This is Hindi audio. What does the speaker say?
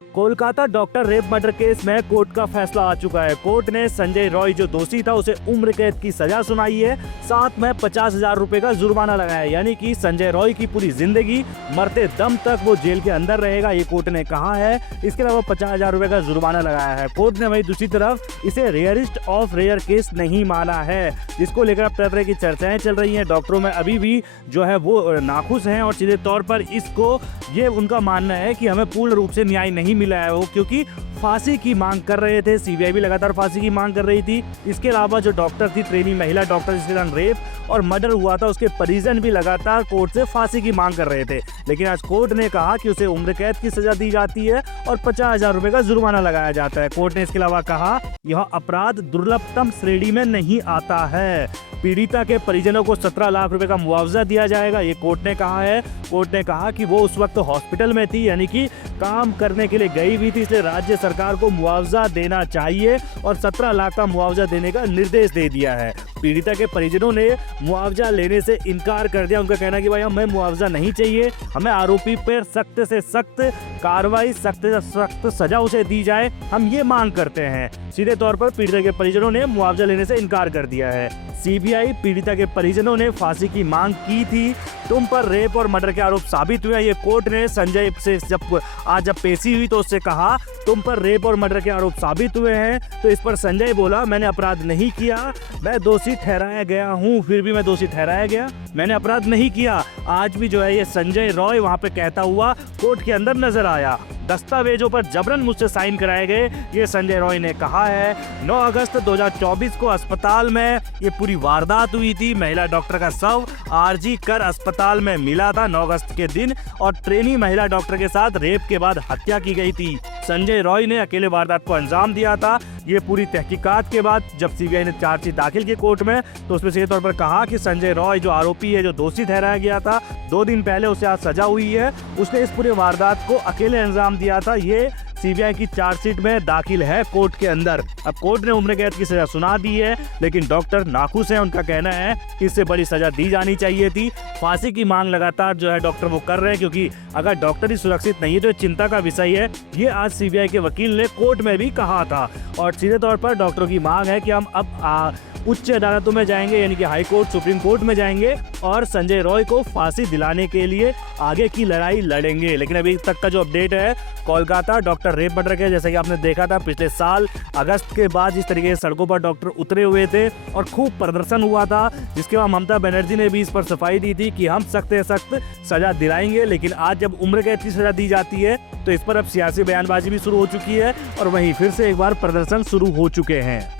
Kolkata doctor rape murder case में कोर्ट का फैसला आ चुका है। कोर्ट ने संजय रॉय जो दोषी था उसे उम्र कैद की सजा सुनाई है, साथ में 50,000 रुपए का जुर्माना लगाया, यानी कि संजय रॉय की पूरी जिंदगी मरते दम तक वो जेल के अंदर रहेगा, ये कोर्ट ने कहा है। इसके अलावा 50,000 रुपए का जुर्माना लगाया है कोर्ट ने। वही दूसरी तरफ इसे रेयरिस्ट ऑफ रेयर केस नहीं माना है, जिसको लेकर अब तरह की चर्चाएं चल रही हैं। डॉक्टरों में अभी भी जो है वो नाखुश हैं और सीधे तौर पर इसको ये उनका मानना है कि हमें पूर्ण रूप से न्याय नहीं मिला है, वो क्योंकि फांसी की मांग कर रहे थे। सीबीआई भी लगातार फांसी की मांग कर रही थी। इसके अलावा जो डॉक्टर थी, ट्रेनी महिला डॉक्टर जिसके साथ रेप और मर्डर हुआ था, उसके परिजन भी लगातार कोर्ट से फांसी की मांग कर रहे थे। लेकिन आज कोर्ट ने कहा कि उसे उम्र कैद की सजा दी जाती है और 50,000 रुपए का जुर्माना लगाया जाता है। कोर्ट ने इसके अलावा कहा यह अपराध दुर्लभतम श्रेणी में नहीं आता है। पीड़िता के परिजनों को 17 लाख रुपए का मुआवजा दिया जाएगा, ये कोर्ट ने कहा है। कोर्ट ने कहा कि वो उस वक्त हॉस्पिटल में थी, यानी कि काम करने के लिए गई हुई थी, इसलिए राज्य सरकार को मुआवजा देना चाहिए और 17 लाख का मुआवजा देने का निर्देश दे दिया है। पीड़िता के परिजनों ने मुआवजा लेने से इनकार कर दिया। उनका कहना कि भाई हमें मुआवजा नहीं चाहिए, हमें आरोपी पर सख्त से सख्त कार्रवाई, सख्त से सख्त सजा उसे दी जाए, हम ये मांग करते हैं। सीधे तौर पर पीड़िता के परिजनों ने मुआवजा लेने से इनकार कर दिया है। सीबीआई पीड़िता के परिजनों ने फांसी की मांग की थी, तुम पर रेप और मर्डर के आरोप साबित हुए। ये कोर्ट ने संजय से जब पेशी हुई तो उससे कहा तुम पर रेप और मर्डर के आरोप साबित हुए हैं, तो इस पर संजय बोला मैंने अपराध नहीं किया, मैं दोषी ठहराया गया हूँ, फिर भी मैं दोषी ठहराया गया, मैंने अपराध नहीं किया। आज भी जो है ये संजय रॉय वहाँ पे कहता हुआ कोर्ट के अंदर नजर आया। दस्तावेजों पर जबरन मुझसे साइन कराए गए, ये संजय रॉय ने कहा है। 9 अगस्त 2024 को अस्पताल में ये पूरी वारदात हुई थी। महिला डॉक्टर का शव आरजी कर अस्पताल में मिला था 9 अगस्त के दिन और ट्रेनी महिला डॉक्टर के साथ रेप के बाद हत्या की गई थी। संजय रॉय ने अकेले वारदात को अंजाम दिया था। ये पूरी तहकीकात के बाद जब सीबीआई ने चार्जशीट दाखिल की कोर्ट में, तो उसमें सीधे तौर पर कहा कि संजय रॉय जो आरोपी है, जो दोषी ठहराया गया था, 2 दिन पहले उसे आज सजा हुई है, उसने इस पूरे वारदात को अकेले अंजाम दिया था। ये सीबीआई की चार्जशीट में दाखिल है कोर्ट के अंदर। अब कोर्ट ने उम्र कैद की सजा सुना दी है, लेकिन डॉक्टर नाखुश हैं। उनका कहना है कि इससे बड़ी सजा दी जानी चाहिए थी। फांसी की मांग लगातार जो है डॉक्टर वो कर रहे हैं, क्योंकि अगर डॉक्टर ही सुरक्षित नहीं है तो चिंता का विषय है। ये आज सीबीआई के वकील ने कोर्ट में भी कहा था और सीधे तौर पर डॉक्टरों की मांग है कि हम अब उच्च अदालतों में जाएंगे, यानी कि हाई कोर्ट, सुप्रीम कोर्ट में जाएंगे और संजय रॉय को फांसी दिलाने के लिए आगे की लड़ाई लड़ेंगे। लेकिन अभी तक का जो अपडेट है कोलकाता डॉक्टर रेप मर्डर के, जैसा कि आपने देखा था पिछले साल अगस्त के बाद जिस तरीके से सड़कों पर डॉक्टर उतरे हुए थे और खूब प्रदर्शन हुआ था, जिसके बाद ममता बनर्जी ने भी इस पर सफाई दी थी कि हम सख्त से सख्त सजा दिलाएंगे। लेकिन आज जब उम्र कैद की सजा दी जाती है तो इस पर अब सियासी बयानबाजी भी शुरू हो चुकी है और वहीं फिर से एक बार प्रदर्शन शुरू हो चुके हैं।